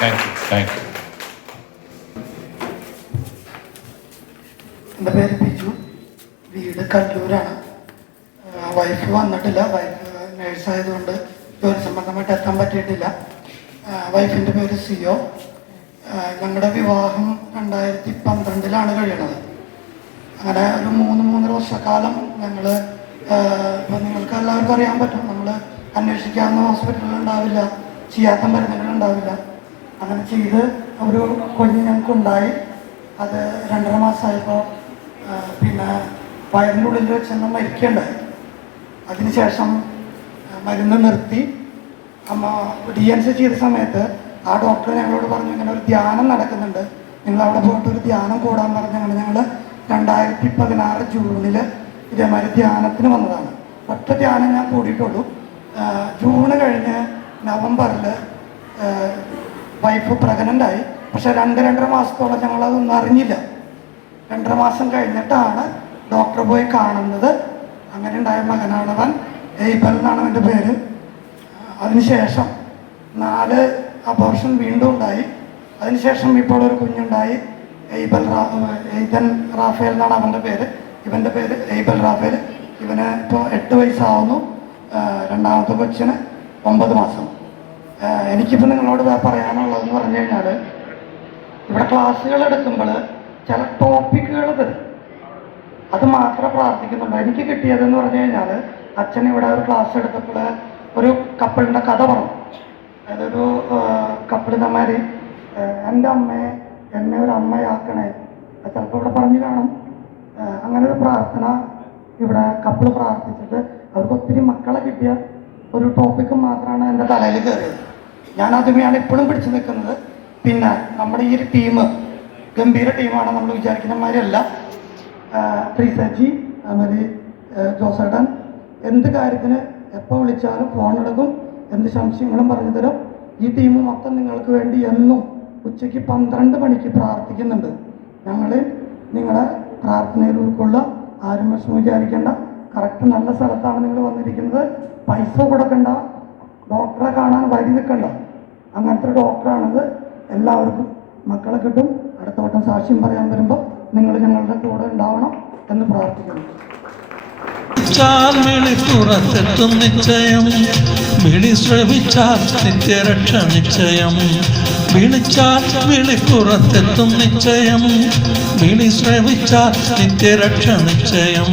Thank you thank you എന്റെ പേര് ബിജു. വീട് കല്ലൂരാണ് വൈഫ് വന്നിട്ടില്ല. വൈഫ് നേഴ്സായതുകൊണ്ട് ജോലി സംബന്ധമായിട്ട് എത്താൻ പറ്റിയിട്ടില്ല. വൈഫിന്റെ പേര് സിയോ. ഞങ്ങളുടെ വിവാഹം രണ്ടായിരത്തി പന്ത്രണ്ടിലാണ് കഴിയണത്. അങ്ങനെ ഒരു മൂന്ന് മൂന്നര വർഷക്കാലം ഞങ്ങൾ ഇപ്പം നിങ്ങൾക്ക് എല്ലാവർക്കും അറിയാൻ പറ്റും. നമ്മൾ അന്വേഷിക്കാവുന്ന ഹോസ്പിറ്റലുകൾ ഉണ്ടാവില്ല. ചെയ്യാത്ത മരുന്നുകൾ ഉണ്ടാവില്ല. അങ്ങനെ ചെയ്ത് ഒരു കുഞ്ഞ് ഞങ്ങൾക്കുണ്ടായി. അത് രണ്ടര മാസമായപ്പോൾ പിന്നെ വയറിന്റെ ഉള്ളിൽ മരിക്കണ്ടായി അതിനുശേഷം മരുന്ന് നിർത്തി. അമ്മ ഡി എൻ സി ചെയ്ത സമയത്ത് ആ ഡോക്ടർ ഞങ്ങളോട് പറഞ്ഞു ഇങ്ങനെ ഒരു ധ്യാനം നടക്കുന്നുണ്ട്. നിങ്ങൾ അവിടെ പോയിട്ട് ഒരു ധ്യാനം കൂടാൻ പറഞ്ഞാണ് ഞങ്ങൾ രണ്ടായിരത്തി പതിനാറ് ജൂണിൽ ഇതേമാതിരി ധ്യാനത്തിന് വന്നതാണ്. ഒറ്റ ധ്യാനം ഞാൻ കൂടിയിട്ടുള്ളൂ. ജൂണ് കഴിഞ്ഞ് നവംബറിൽ വൈഫ് പ്രഗ്നന്റ് ആയി. പക്ഷെ രണ്ട് രണ്ടര മാസത്തോളം ഞങ്ങളതൊന്നും അറിഞ്ഞില്ല. രണ്ടര മാസം കഴിഞ്ഞിട്ടാണ് ഡോക്ടർ പോയി കാണുന്നത്. അങ്ങനെ ഉണ്ടായ മകനാണവൻ എയ്ബൽ എന്നാണ് അവന്റെ പേര്. അതിനുശേഷം നാല് അബോർഷൻ വീണ്ടും ഉണ്ടായി. അതിനുശേഷം ഇപ്പോൾ ഒരു കുഞ്ഞുണ്ടായി. എയ്ബൽ റാ എയ്തൻ റാഫേൽ എന്നാണ് അവന്റെ പേര്. ഇവന്റെ പേര് എയ്ബൽ റാഫേൽ. ഇവന് ഇപ്പോൾ എട്ട് വയസ്സാവുന്നു. രണ്ടാമത്തെ കൊച്ചിന് ഒമ്പത് മാസം. എനിക്കിപ്പോൾ നിങ്ങളോട് പറയാനുള്ളതെന്ന് പറഞ്ഞു കഴിഞ്ഞാൽ ഇവിടെ ക്ലാസ്സുകൾ എടുക്കുമ്പോൾ ചില ടോപ്പിക്കുകൾ തരും. അത് മാത്രം പ്രാർത്ഥിക്കുന്നുണ്ട്. എനിക്ക് കിട്ടിയതെന്ന് പറഞ്ഞു കഴിഞ്ഞാൽ അച്ഛൻ ഇവിടെ ഒരു ക്ലാസ് എടുത്തപ്പോൾ ഒരു കപ്പിളിന്റെ കഥ പറഞ്ഞു. അതൊരു കപ്പിളിനമാർ എന്റെ അമ്മയെ എന്നെ ഒരു അമ്മയാക്കണേ. ചിലപ്പോൾ ഇവിടെ പറഞ്ഞു കാണും. അങ്ങനെ ഒരു പ്രാർത്ഥന ഇവിടെ കപ്പിൾ പ്രാർത്ഥിച്ചിട്ട് അവർക്ക് ഒത്തിരി മക്കളെ കിട്ടിയ ഒരു ടോപ്പിക്ക് മാത്രമാണ് എന്റെ തലയിൽ കയറിയത്. ഞാൻ അതുമയാണ് ഇപ്പോഴും പിടിച്ചു നിൽക്കുന്നത്. പിന്നെ നമ്മുടെ ഈ ഒരു ടീം ഗംഭീര ടീമാണ് നമ്മൾ വിചാരിക്കുന്ന മാതിരിയല്ല പ്രീസജി അതുമാതിരി ജോസേട്ടൻ എന്ത് കാര്യത്തിന് എപ്പോൾ വിളിച്ചാലും ഫോൺ എടുക്കും എന്ത് സംശയങ്ങളും പറഞ്ഞു തരും. ഈ ടീം മൊത്തം നിങ്ങൾക്ക് വേണ്ടി എന്നും ഉച്ചയ്ക്ക് പന്ത്രണ്ട് മണിക്ക് പ്രാർത്ഥിക്കുന്നുണ്ട്. ഞങ്ങൾ നിങ്ങളെ പ്രാർത്ഥനയിൽ ഉൾക്കൊള്ളുക. ആരും വിഷമം വിചാരിക്കേണ്ട. കറക്റ്റ് നല്ല സ്ഥലത്താണ് നിങ്ങൾ വന്നിരിക്കുന്നത്. പൈസ കൊടുക്കണ്ട ഡോക്ടറെ കാണാൻ വഴി നിൽക്കണ്ട. അങ്ങനത്തെ ഡോക്ടറാണിത് എല്ലാവർക്കും മക്കളെ കിട്ടും. അടുത്ത വട്ടം സാക്ഷ്യം പറയാൻ വരുമ്പോൾ നിങ്ങൾ ഞങ്ങളുടെ കൂടെ ഉണ്ടാവണം എന്ന് പ്രാർത്ഥിക്കുന്നു. ുറത്തെത്തും നിശ്ചയം. വിളി ശ്രവിച്ചാൽ നിത്യരക്ഷ നിശ്ചയം. വിളിച്ചാൽ വിളി പുറത്തെത്തും നിശ്ചയം. വിളി ശ്രവിച്ചാൽ നിത്യരക്ഷ നിശ്ചയം.